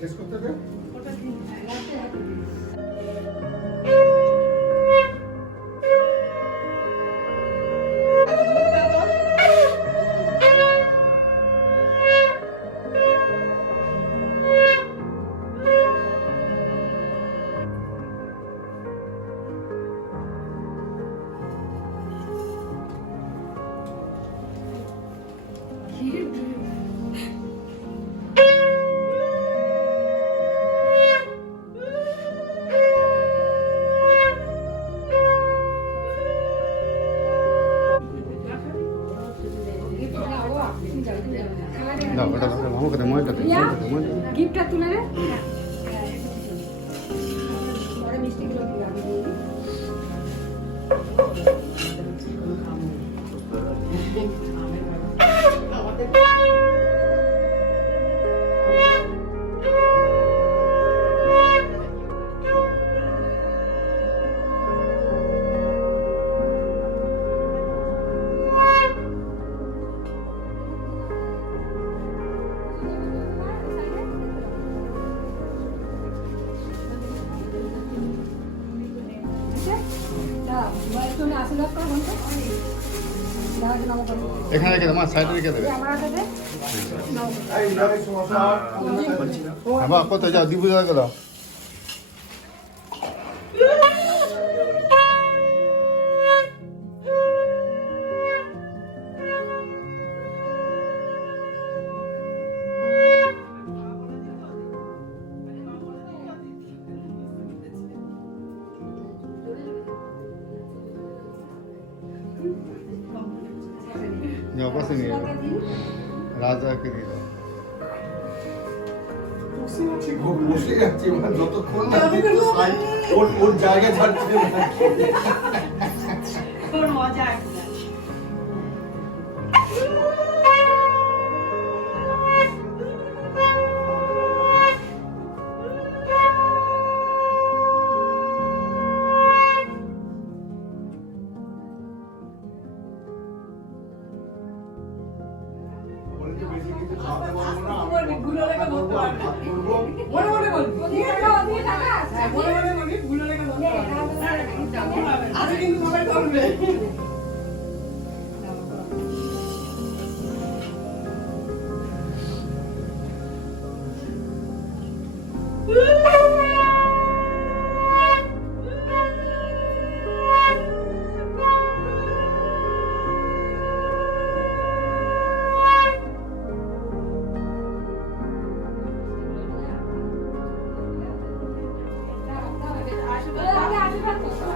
শেষ করতে দে। দাও ওটা আমাকে দে ময়টা দে গিফটটা তুলে রে পরে মিষ্টিগুলো দিয়ে আমি দিয়ে দিই। তুমি আশীর্বাদ করো বন্ধু এখানে রেখে দে মা সাইডে রেখে দেবে আমার হাতে দে এই ইলারে সমস্যা আবার কত যাও দিবু দাও দাও যাও পাশে নিয়ে যাও রাজাকে দিয়ে দাও বসে আছি খুব বসে আছি মানে যতক্ষণ না দেখতে সাইড ওর জায়গা ছাড়ছে না খুব মজা আসছে বেশি কিছু খাওয়াতে পারবো না বলবি, ভুলো লেগে বলতে পারবি। ভাত করবো মনে মনে বলবি। দিয়ে দাও দিয়ে টাকা হ্যাঁ, মনে মনে বলবি, ভুলো লেগে বলতে পারবি। আমি কিন্তু মোবাইল করবে আগে আশীর্বাদ করো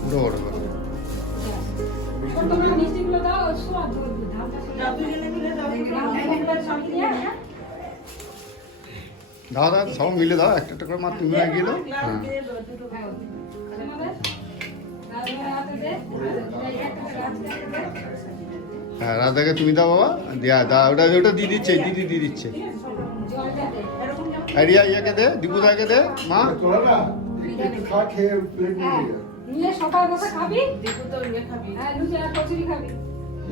পুরো বড় করো তোমরা মিষ্টিগুলো দাও সব যাও, দুজনে মিলে যাও। সব দিয়ে হ্যাঁ দাও দাও সব মিলে দাও একটা একটা করে মা তুমি এগিয়ে দাও গ্লাস হ্যাঁ দিয়ে দাও, দুটো খাও। তোমাদের রাজমার হাতে দে একটা গাছ দে হ্যাঁ রাধাকে তুমি দাও বাবা দেয়া দা ওটা ওটা দিয়ে দিচ্ছে দিদি দিয়ে দিচ্ছে জলটা দে এরকম যেমন আরিয়া ইয়াকে দে দীপুদাকে দে মা চলো না একটু খা খেয়ে প্লেট নিয়ে হ্যাঁ যা নিয়ে সকাল বসে খাবি দেখো তো ইয়ে খাবি। হ্যাঁ লুচি আর কচুরি খাবি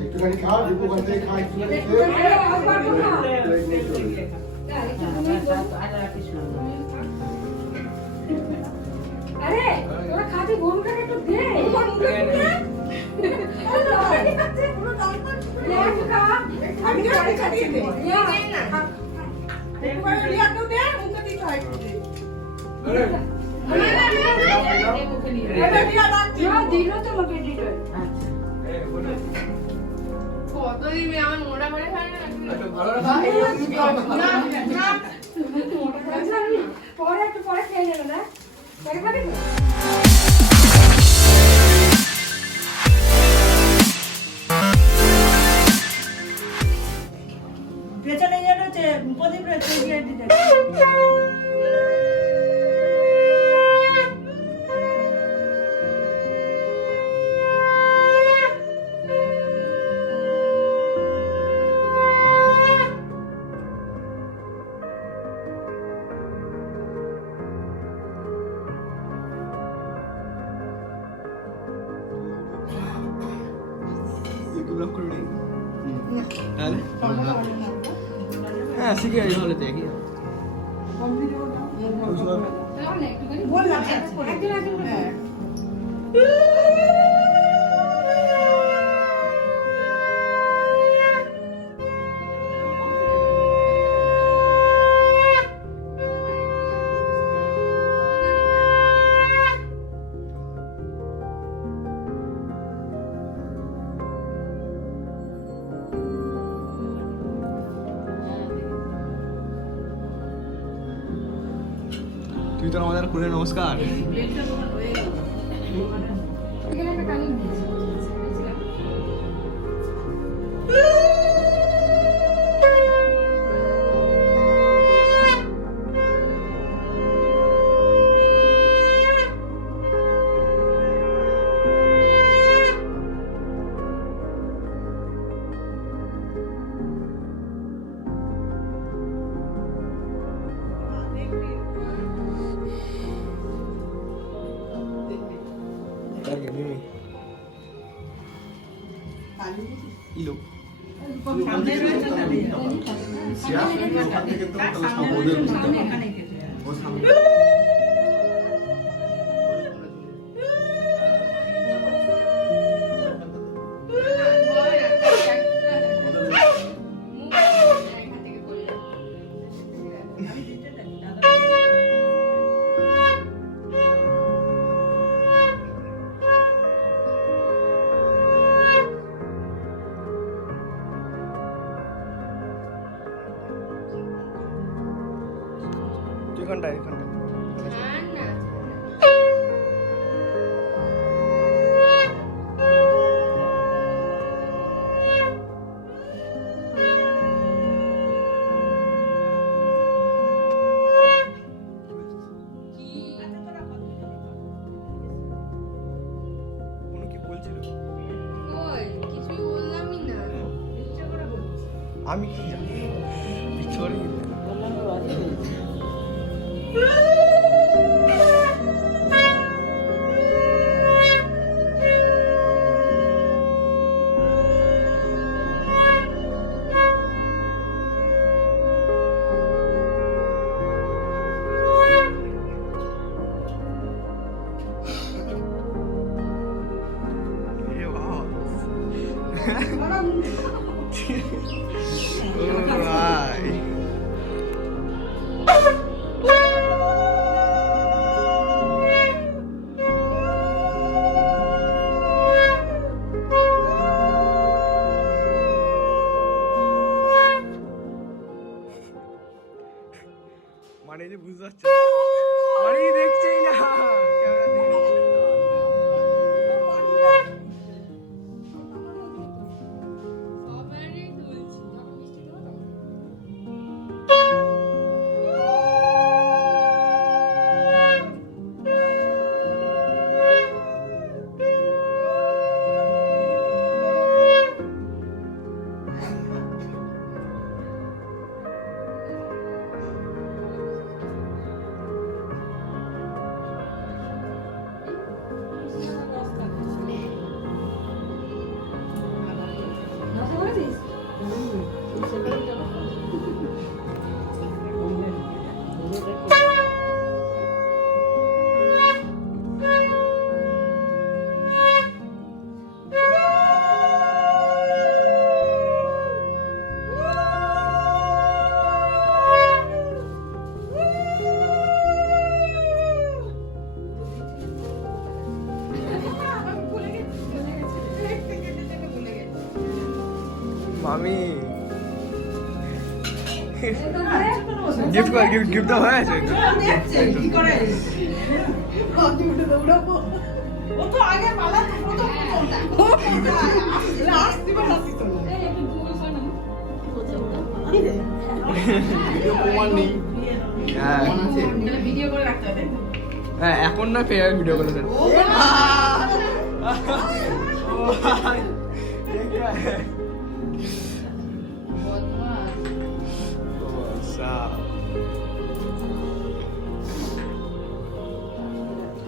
একটুখানি খা দীপু ওখান থেকে খা একটুখানি একটুখানি খেয়ে খেয়ে আর পারবো না। প্লেট নিয়ে চলে যা। না, একটু তুমি বলো। আরে তোরা খাবি বোনটাকে একটু দে আমি খাই খাইয়ে দে। Yeah. একবার রিয়াকে দে, মুখে দিতে হয়। আরে এটা রিয়া রাখছি। দিল তো লোকে দিল কতদিন আমার মোড়া করে খায় না। আচ্ছা ভালো না, না। পরে একটু পরে খেয়ে নেবে না পরে খাবি তো? পেছনে যেন হচ্ছে প্রদীপ রয়েছে দিয়ে দিতে। তাহলে সম্পূর্ণ বলে না। হ্যাঁ শিখে গেছি ভালো দেখি কমপ্লিট হলো না? তাহলে একটুখানি বললাম, একজন একজন করে হ্যাঁ। তুই তো আমাদের খুলে নমস্কার প্লেটটা তোমার হয়ে গেল। এখানে একটা কালি দিয়েছি ইলো সামনে রয়েছে না দিয়ে। ওখান থেকে তো তাহলে সব ওদের সামনে এখানে কেটে। ও সামনে আমি দিতে জানি, দাদা। এখানটা এখানটা কোনো কি বলছিল কিছুই বললামই না আমি কি জানি সরি ও ভাই মানে যে বুঝতে পারছো মানে দেখছেই না ক্যামেরা দিয়ে মামি গিফট কর গিফট গিফট তো হয়ে আছে দেখছে, কি করে? বাকি উঠে দৌড়াবো। ও তো আগে পালাতো, প্রথম প্রথমটা। Last দিবার হাসি তো না। কি রে? ভিডিও প্রমাণ নেই হ্যাঁ প্রমাণ আছে তাহলে ভিডিও করে রাখতে হবে, তাই তো? হ্যাঁ এখন না ফের ভিডিও করে দেন ও বাবা! ও ভাই ये क्या है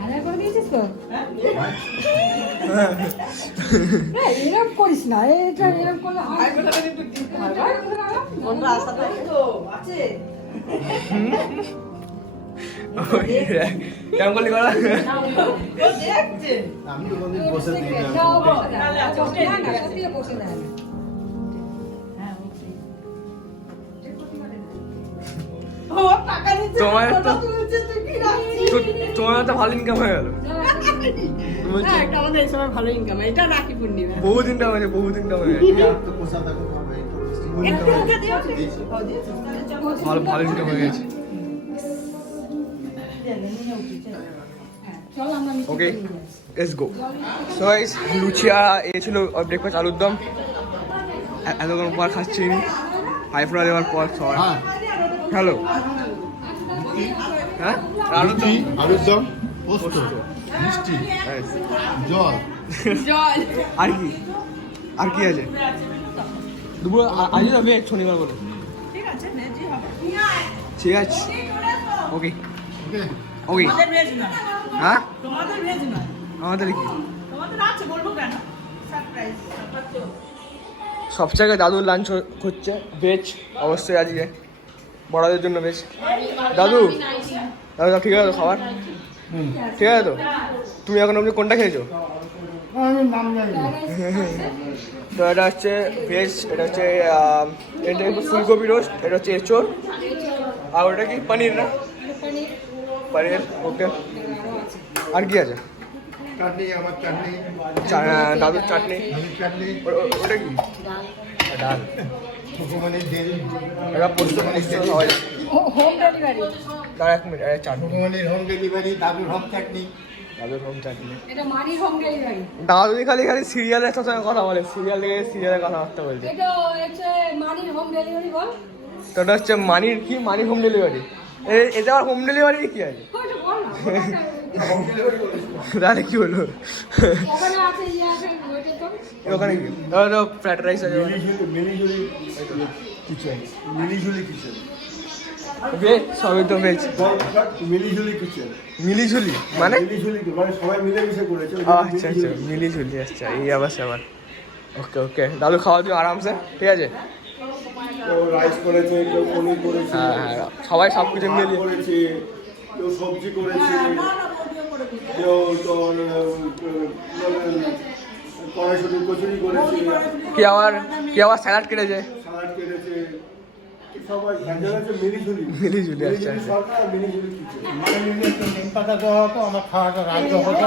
হাজার করে দিয়েছিস তো এরকম করিস না, এটা এরকম করলে হয় না। বন্ধুরা আসাতে তো আছে কেমন করলি করা? ও দেখছে আমি তো কোনদিন বসে দিই না। যাও, বসে দাও। না, না, সত্যিই বসে দাও। ও টাকা নিচ্ছে তোমার তো- তুলছে তুই কি রাখছিস তোমার তো ভালো ইনকাম হয়ে গেল। বলছি হ্যাঁ, এটা আমাদের এই সময় ভালো ইনকাম, এটা রাখি পূর্ণিমা বহুত ইনকাম হয়েছে, বহুত ইনকাম হয়ে গেছে। তো পোষা থাকো খাবে তো মিষ্টি একটু মুখে দিও ও দিয়েছিস তাহলে চল ভালো ভালো ইনকাম হয়ে গেছে। চল আমরা মিষ্টি ওকে, কিনে নিয়ে আসি। Let's go. সো গাইস, লুচি আর এ ছিল ব্রেকফাস্ট, আলুর দম। এতক্ষণ পর খাচ্ছি হাইফ্রা দেওয়ার পর সবাই। হ্যালো, হ্যাঁ আলুর দম, আলুর দম, পোস্ত, মিষ্টি, জল। জল আর কি আর কি আছে? দুপুর আজ যাবে শনিবার বলে। ঠিক আছে ভেজি হবে ঠিক আছে, ওকে ওকে, ওকে। তোমাদের ভেজ না হ্যাঁ, তোমাদের ভেজ না আমাদের কি তোমাদের আছে বলবো কেন সারপ্রাইজ সব জায়গায় দাদুর লাঞ্চ হচ্ছে ভেজ, অবশ্যই আজকে বড়দের জন্য ভেজ। দাদু দাদু ঠিক আছে তো খাবার? ঠিক আছে তো? তুমি এখন অবধি কোনটা খেয়েছো? তো এটা হচ্ছে ভেজ, এটা হচ্ছে এটা হচ্ছে ফুলকপি রোস্ট, এটা হচ্ছে এঁচোড়, আর ওটা কি পনির না? পনির, ওকে। আর কি আছে? চাটনি, আমার চাটনি, দাদুর চাটনি, ধনের চাটনি, ওটা কি? ডাল, সুকুমানির তেল, এটা পোস্ত পোস্ত হয়। Home delivery. দাঁড়া এক মিনিট, চাটনি, সুকুমানির হোম ডেলিভারি, দাদুর হোম চাটনি। দাদুর হোম চাটনি। এটা মানির হোম ডেলিভারি। দাদু খালি খালি সিরিয়ালের সঙ্গে কথা বলে, সিরিয়াল দেখে সিরিয়ালের কথাবার্তা বলছে। এটা হচ্ছে মানির হোম ডেলিভারি বল। তো ওটা হচ্ছে মানির কি, মানির হোম ডেলিভারি। এটা আর হোম ডেলিভারি কি আছে? ওইটা বল না, তাহলে কি হলো? ওখানে আছে ইয়ে আছে ওইটা তো। ওখানে কি? তাহলে তো ফ্রাইড রাইস আছে। মিলিঝুলি কিচেন, মিলিঝুলি কিচেন, ভেজ, সবই তো ভেজ। মিলিঝুলি কিচেন, মিলিঝুলি মানে? মিলিঝুলি মানে সবাই মিলেমিশে করেছে। আচ্ছা আচ্ছা, মিলিঝুলি, আচ্ছা এই আবার আবার। ওকে ওকে, দাদু খাওয়া দিও আরামসে, ঠিক আছে? কেউ রাইস করেছে, কেউ পনির করেছে, হ্যাঁ হ্যাঁ, সবাই সব কিছু ভাত মিলিয়ে। করেছে, কেউ সবজি করেছে, কেউ তোর কড়াইশুটির কচুরি করেছে, কি আবার স্যালাড কেটেছে। সালাড কেটেছে, সবাই ভেজাল আছে মিলিঝুলি। মিলিঝুলি, আচ্ছা, আচ্ছা। সরকার মিলিঝুলি কিচেন। মানে নিলে একটু নিম পাতা দেওয়া হতো, আমার খাওয়াটা রাজ্য হতো।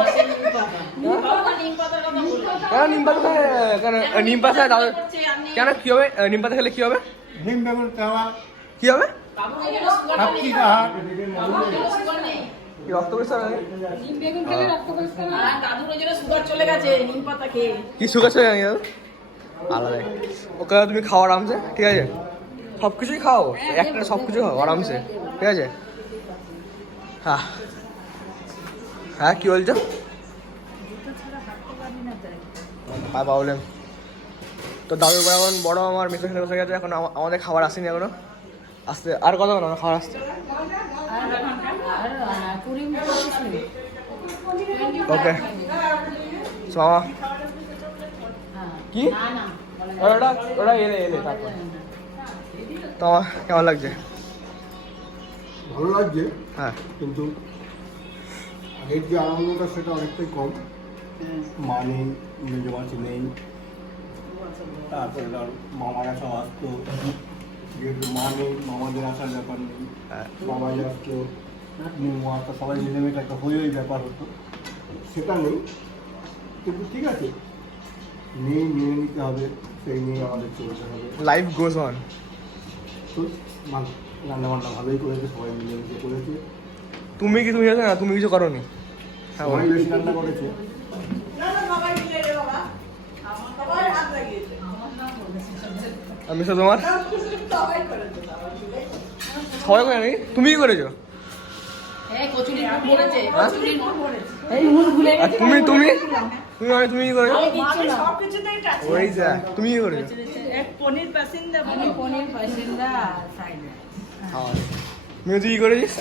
কেন নিম পাতা কেন নিম পাতা দাদু কেন কি হবে? নিম পাতা খেলে কি হবে? নিম বেগুন খাওয়া, কি হবে? খাচ্ছি খাওয়া, কি রক্ত পরিষ্কার হয়? ডিম বেগুন খেলে রক্ত পরিষ্কার হয়। দাদুর ওই জন্য সুগার চলে গেছে নিম পাতা খেয়ে কি সুগার চলে জানি দাদু? আলাদা। ওকে তুমি খাও আরামসে, ঠিক আছে? সব কিছুই খাও, একটা সব কিছু খাও আরামসে, ঠিক আছে? হ্যাঁ হ্যাঁ, কি বলছো? হ্যাঁ প্রবলেম। তো দাদু এখন বড় আমার মিশন খেতে বসে গেছে, এখন আমাদের খাবার আসেনি এখনো, আসতে আর কত আমার খাবার আসছে। ওকে সো কি ওটা ওটা এলে এলে তারপর তো আমার কেমন লাগছে? ভালো লাগছে, হ্যাঁ কিন্তু আগের যে আনন্দটা সেটা অনেকটাই কম। মা নেই, মেজো মাছি নেই, তারপরে ধর মামারা সব আসতো, যেহেতু মা নেই মামাদের আসার ব্যাপার নেই, বাবা যে আসতো নিমু আসতো, সবাই মিলেমিশে একটা হয়ে ব্যাপার হতো, সেটা নেই। কিন্তু ঠিক আছে, নেই মেনে নিতে হবে, সেই নিয়ে আমাদের চলতে হবে। Life goes on. তো রান্না বান্না ভালোই করেছে, সবাই মিলেমিশে করেছে, তুমি জানো না, তুমি কিছু করোনি। হ্যাঁ সবাই বেশি রান্না করেছে। সবাই মিলে রে বাবা সবাই হাত লাগিয়েছে আমি তো তোমার সবাই করেছে সবাই করে নাকি? তুমি কি করেছো? এই কচুরি ভরেছে কচুরি ভরেছে এই মুখ ভুলে আর তুমি তুমি তুমি তুমি কি করেছো? সব কিছুতেই টাচ ওই যা, তুমি কি করেছো? এক পনির পাসিন্দা পনির পাসিন্দা সাইড তুমি কি করেছিস?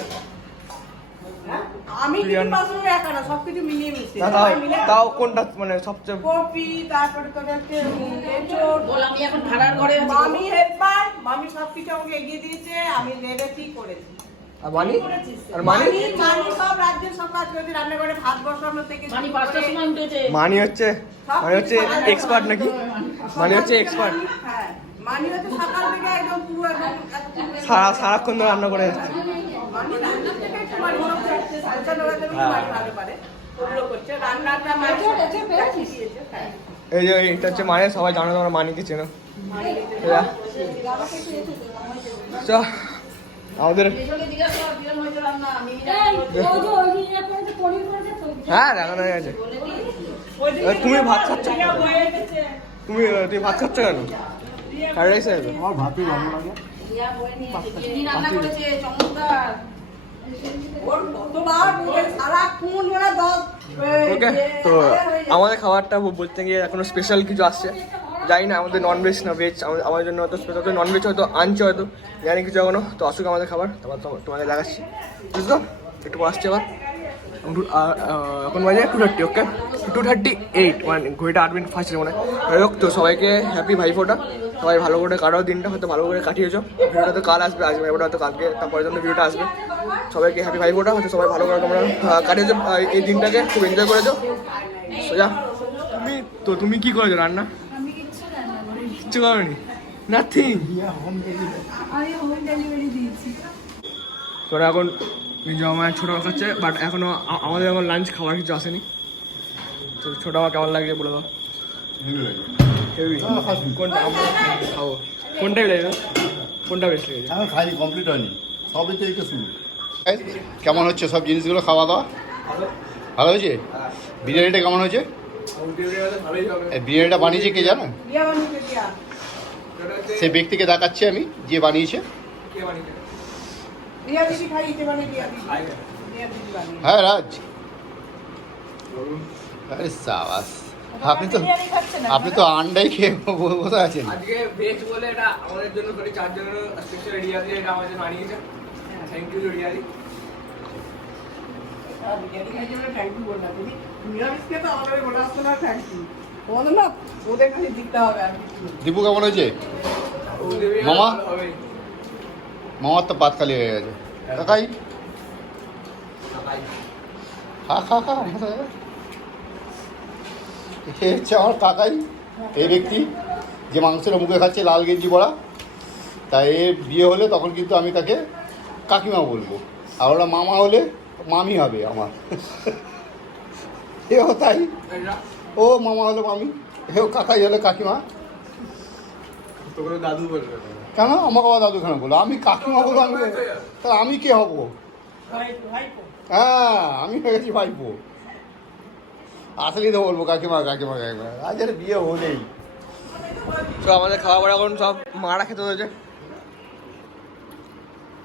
হ্যাঁ আমি কিন্তু বিরিয়ানি। বাসনে একা না, সবকিছু মিলিয়ে মিশিয়ে না, তাও সবাই মিলে তাও কোনটা মানে সবচেয়ে কপি, তারপরে তোর হচ্ছে এঁচোড়। বল আমি এখন ভাড়ার ঘরে আছি। মামি হেল্পার, মামি সবকিছু আমাকে এগিয়ে দিয়েছে, আমি নেড়েছি করেছি। আর মানি আর মানি মামি সব রাজ্যের সব কাজ করেছে, রান্নাঘরে ভাত বসানো থেকে মানে শুরু 5টার করে- সময় উঠেছে। মানি হচ্ছে এক্সপার্ট নাকি মানি হচ্ছে এক্সপার্ট হ্যাঁ, মানি হচ্ছে সকাল থেকে একদম পুরো একদম সারাক্ষণ ধরে রান্না করে যাচ্ছে মামি রান্নার থেকে একটু মানি সব করছে, সালসা নোড়াতে মানি ভালো পারে, ওগুলো করছে, রান্নাটা মানি দিয়েছে, হ্যাঁ। এই যে এটা হচ্ছে মানে সবাই জানো তোমরা মানিকে চেনো চ আমাদের পেছনে জিজ্ঞাসা কর, কিরম হয়েছে রান্না? আমি এই, ওই যে ওই যে ইয়ে করেছে, পনির করেছে তো। হ্যাঁ রান্না হয়ে গেছে তুমি ভাত খাচ্ছ তুমি ভাত খাচ্ছ কেন ফ্রাইড রাইস আছে আমার ভাতই ভালো লাগে। রিয়া বয়ে নিয়ে এসেছে। কি রান্না করেছে? চমৎকার। ওর কতবার বলে সারাক্ষণ ওরা ওকে তো আমাদের খাবারটা বলতে গিয়ে এখনো স্পেশাল কিছু আসছে জানি না আমাদের ননভেজ না ভেজ আমার জন্য হয়তো স্পেশাল ননভেজ হয়তো আনছে হয়তো জানি কিছু এখনো তো আসুক আমাদের খাবার তারপর তোমাকে দেখাচ্ছি বুঝলো একটু আসছে আবার এখন বাজে 2:30 ওকে 2:38 মানে ঘড়িটা 8 মিনিট ফার্স্ট মনে হয় হোক তো সবাইকে হ্যাপি ভাইফোঁটা সবাই ভালো করে কাটাও দিনটা হয়তো ভালো করে কাটিয়েছো ভিডিওটা তো কাল আসবে এবার হয়তো কালকে তারপরের জন্য ভিডিওটা আসবে সবাইকে হ্যাপি ভাইফোঁটা হয়তো সবাই ভালো করে তোমরা কাটিয়েছো এই দিনটাকে খুব এনজয় করেছো সোজা তুমি কি করেছো রান্না কিচ্ছু করোনি নাথিং আমি হোম ডেলিভারি দিয়েছি। তোরা এখন আমার ছোটো খাচ্ছে বাট এখনো আমাদের এখন লাঞ্চ খাবার কিছু আসেনি তো ছোটো আমার কেমন লাগছে বলে দাও হেভি কোনটা আমরা খাবো কোনটাই লাগবে কোনটা বেশি লেগেছে আমি খাইনি, কমপ্লিট হয়নি, সবই তো এইটা শুরু। কেমন হচ্ছে সব জিনিসগুলো খাওয়া দাওয়া ভালো হয়েছে বিরিয়ানিটা কেমন হয়েছে ভালোই হবে এই বিরিয়ানিটা বানিয়েছে কে জানো দিয়া বানিয়ে দিয়া সে ব্যক্তিকে দেখাচ্ছি আমি যে বানিয়েছে কে বানিয়েছে দিয়া দিদি খাইতে বানিয়ে দিয়া দিদি দিয়া দিদি বানিয়ে হ্যাঁ রাজ আরে সাবাস আপনি তো আন্ডাই খেয়ে বসে আছেন আজকে ভেজ বলে এটা আমাদের জন্য করে চারজনের স্পেশাল রিয়া দিয়ে এটা আমাদের বানিয়েছে থ্যাংক ইউ রিয়া দি বিরিয়ানি খাইতে বলে থ্যাংক ইউ বললাম দিদি নিরামিষ খেতে আমাদের বলে আসতো না থ্যাংক ইউ বলো না ওদের খালি দিতে হবে আর কিছু না। দীপু কেমন হয়েছে মামা? মামার তো পাত খালি হয়ে গেছে কাকাই খা খা খা এ হচ্ছে আমার কাকাই এই ব্যক্তি যে মাংসের মুখে খাচ্ছে লাল গেঞ্জি পরা তাই এর বিয়ে হলে তখন কিন্তু আমি তাকে কাকিমা বলবো আর ওরা মামা হলে মামি হবে আমার এও তাই ও মামা হলো মামি এও কাকাই হলে কাকিমা তোকে দাদু বলবে কেন আমাকে আবার দাদু কেন বলো আমি কাকিমা বলো আমি তাহলে আমি কে হবো হ্যাঁ আমি হয়ে গেছি ভাইপো আসলেই তো বলবো কাকিমা কাকিমা কাকিমা আজ আর বিয়ে হলেই তো আমাদের খাওয়া পড়া এখন সব মারা খেতে হয়েছে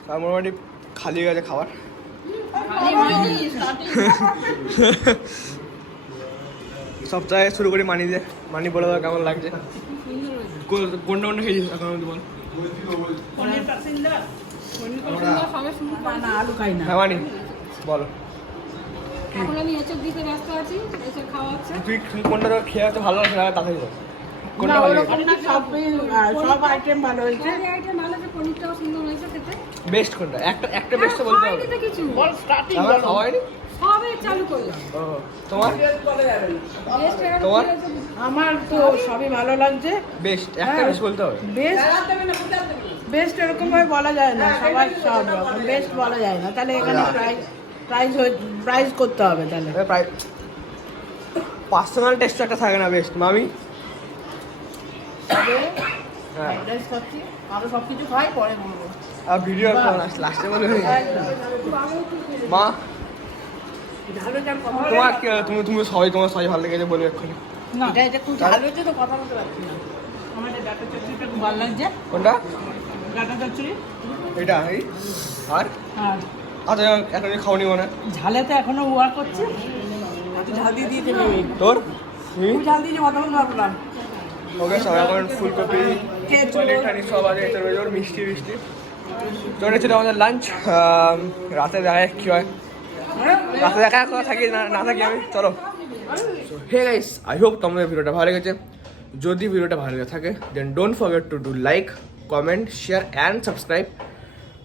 সব মোটামুটি খালি হয়ে গেছে খাবার সব জায়গায় শুরু করি মানি দিয়ে মানি বলে দাও কেমন লাগছে কোনটা কোনটা খেয়েছিস এখন অবধি বল না আলু খাই না হ্যাঁ মানি বলো এখন আমি এসব দিতে ব্যস্ত আছি, এসব খাওয়া হচ্ছে। তুই কোনটা তোর খেয়ে হচ্ছে ভালো লাগছে তাড়াতাড়ি বল কোনটা না, ভালো ওরকম না, সব আইটেম ভালো হয়েছে পনির আইটেম ভালো আছে, পনিরটাও সুন্দর হয়েছে খেতে। বেস্ট কোনটা একটা বেস্ট বলতে হবে খাওয়াইনি তো কিছু, আমার খাওয়াইনি সবে চালু করলাম। ও তোমার Best এরকম তোমার? কি হয়েছে? আমার তো সবই ভালো লাগছে বেস্ট একটা বেস্ট বলতে হবে বেস্ট বেস্ট এরকম ভাবে বলা যায় না সবার সব রকম বেস্ট বলা যায় না তাহলে এখানে প্রাইজ করতে হবে তাহলে প্রায় পার্সোনাল টেস্ট একটা থাকে না বেস্ট মামি হ্যাঁ আরো সবকিছু খাই পরে বলবো আর ভিডিও লাস্টে বলে মা ঝাল হয়েছে আর কথা তোমার তুমি তোমার সবাই ভালো লেগেছে বলবে এক্ষুনি না এটা খুব ঝাল হয়েছে তো কথা বলতে পারছি না আমার এই ডাটা চচ্চড়িটা খুব ভালো লাগছে কোনটা ডাটা চচ্চড়ি এটা এই আর আর আচ্ছা এখন খাওনি মনে হয়। ঝালেতে এখনো ওয়ার করছে একটু ঝাল দিয়ে দিয়েছে মেয়ে তোর খুব ঝাল দিয়েছে কথা বলতে পারবো না ওকে সব এখন ফুলকপি খেয়েছো? পনির টানির সব আছে এতে রয়েছে মিষ্টি তো এটা ছিল আমাদের লাঞ্চ রাতে দেখা যাক কী হয় রাস্তা একা একা থাকি না থাকি আমি, চলো। হে গাইস, আই হোপ তোমাদের ভিডিওটা ভালো লেগেছে। যদি ভিডিওটা ভালো লেগে থাকে then don't forget to do like, comment, share and subscribe.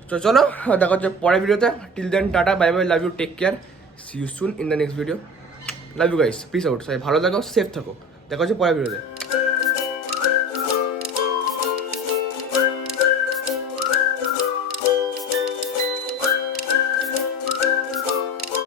তো চলো দেখা হচ্ছে পরের ভিডিওতে। Till then tata, bye bye, love you, take care, see you soon in the next video. Love you guys, peace out. সবাই ভালো থাকো, safe থাকো, দেখা হচ্ছে পরের ভিডিওতে।